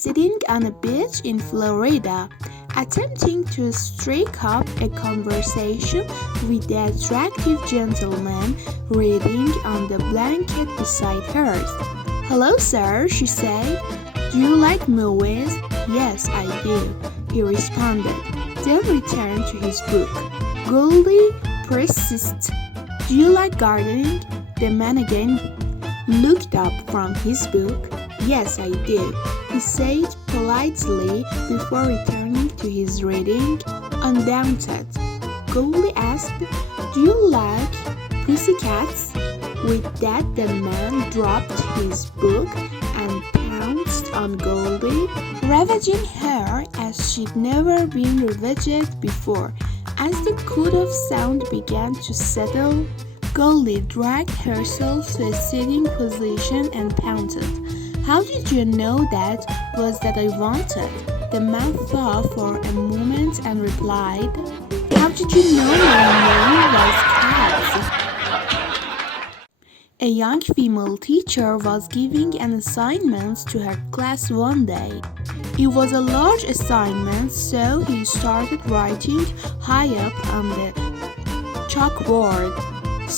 sitting on a beach in Florida, attempting to strike up a conversation with the attractive gentleman reading on the blanket beside hers. "Hello, sir," she said. "Do you like movies?" "Yes, I do," he responded, then returned to his book. Goldie persisted. "Do you like gardening?" The man again looked up from his book. "Yes, I do," he said politely before returning to his reading. Undaunted, Goldie asked, "Do you like pussycats?" With that, the man dropped his book and pounced on Goldie, ravaging her as she'd never been ravaged before. As the coot of sound began to settle, Goldie dragged herself to a sitting position and panted. "How did you know that was that I wanted?" The man thought for a moment and replied, "How did you know my name was Cats?" A young female teacher was giving an assignment to her class one day. It was a large assignment, so he started writing high up on the chalkboard.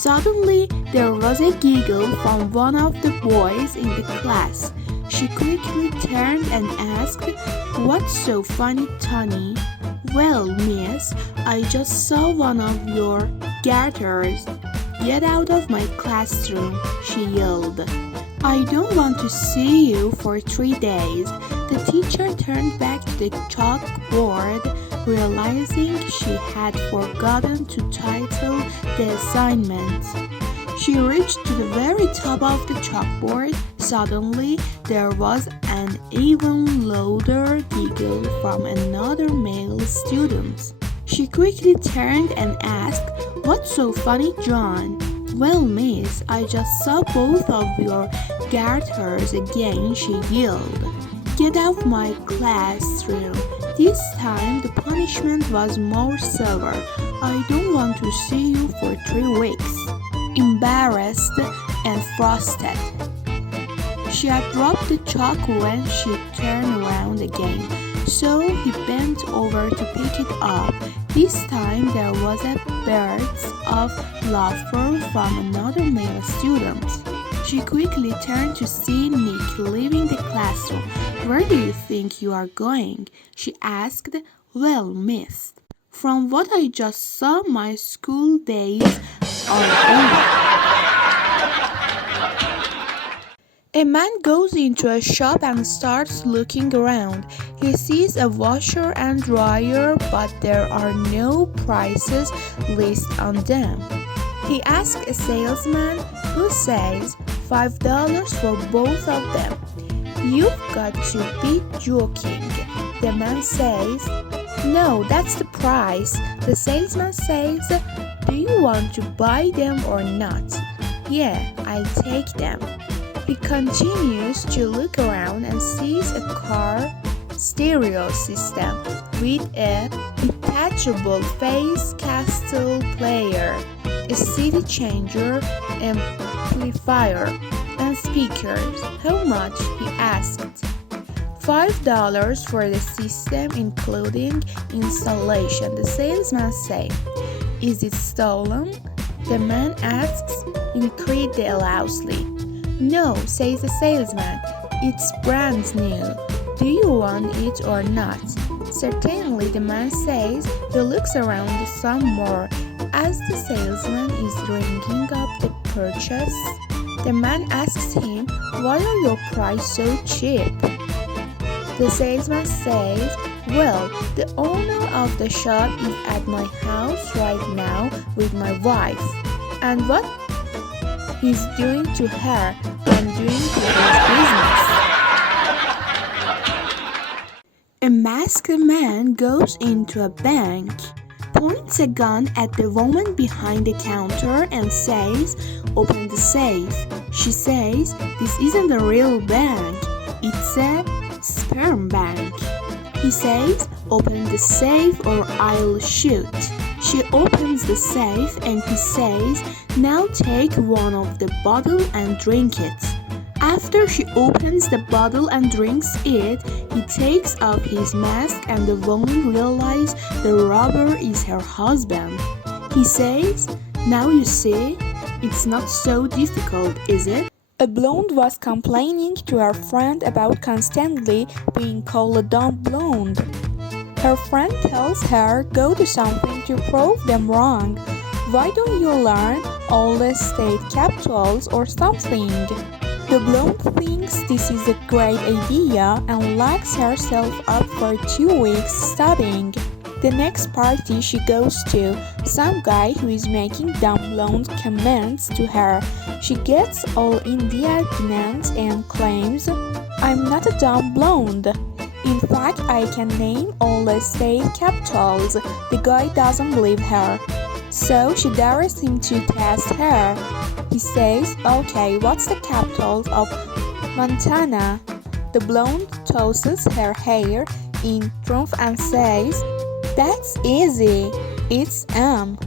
Suddenly, there was a giggle from one of the boys in the class. She quickly turned and asked, "What's so funny, Tony?" "Well, miss, I just saw one of your garters. Get out of my classroom," she yelled. "I don't want to see you for 3 days." The teacher turned back to the chalkboard, realizing she had forgotten to title the assignment. She reached to the very top of the chalkboard. Suddenly, there was an even louder giggle from another male student. She quickly turned and asked, "What's so funny, John?" "Well, miss, I just saw both of your garters again," she yelled. "Get out my classroom." This time, the punishment was more severe. "I don't want to see you for 3 weeks." Embarrassed and frosted, she had dropped the chalk when she turned around again, so he bent over to pick it up. This time there was a burst of laughter from another male student. She quickly turned to see Nick leaving the classroom. "Where do you think you are going?" she asked. "Well, miss, from what I just saw, my school days are over." A man goes into a shop and starts looking around. He sees a washer and dryer, but there are no prices listed on them. He asks a salesman, who says $5 for both of them. "You've got to be joking." The man says, "No, that's the price." The salesman says, "Do you want to buy them or not?" "Yeah, I'll take them." He continues to look around and sees a car stereo system with a detachable face cassette player, a CD changer, amplifier, and speakers. "How much?" he asked. $5 for the system, including installation, the salesman said. "Is it stolen?" the man asks incredulously. "No," says the salesman. "It's brand new. Do you want it or not?" "Certainly," the man says. He looks around some more. As the salesman is ringing up the purchase, the man asks him, "Why are your prices so cheap?" The salesman says, "Well, the owner of the shop is at my house right now with my wife, and what he's doing to her, I'm doing to his business." A masked man goes into a bank, points a gun at the woman behind the counter and says, "Open the safe." She says, "This isn't a real bank, it's a sperm bank." He says, "Open the safe or I'll shoot." She opens the safe and he says, "Now take one of the bottle and drink it." After she opens the bottle and drinks it, he takes off his mask and the woman realizes the robber is her husband. He says, "Now you see, it's not so difficult, is it?" A blonde was complaining to her friend about constantly being called a dumb blonde. Her friend tells her, "Go do something to prove them wrong. Why don't you learn all the state capitals or something?" The blonde thinks this is a great idea and locks herself up for 2 weeks studying. The next party she goes to, some guy who is making dumb blonde comments to her. She gets all indignant and claims, "I'm not a dumb blonde. In fact, I can name all the state capitals." The guy doesn't believe her, so she dares him to test her. He says, "Okay, what's the capital of Montana?" The blonde tosses her hair in triumph and says, "That's easy. It's M."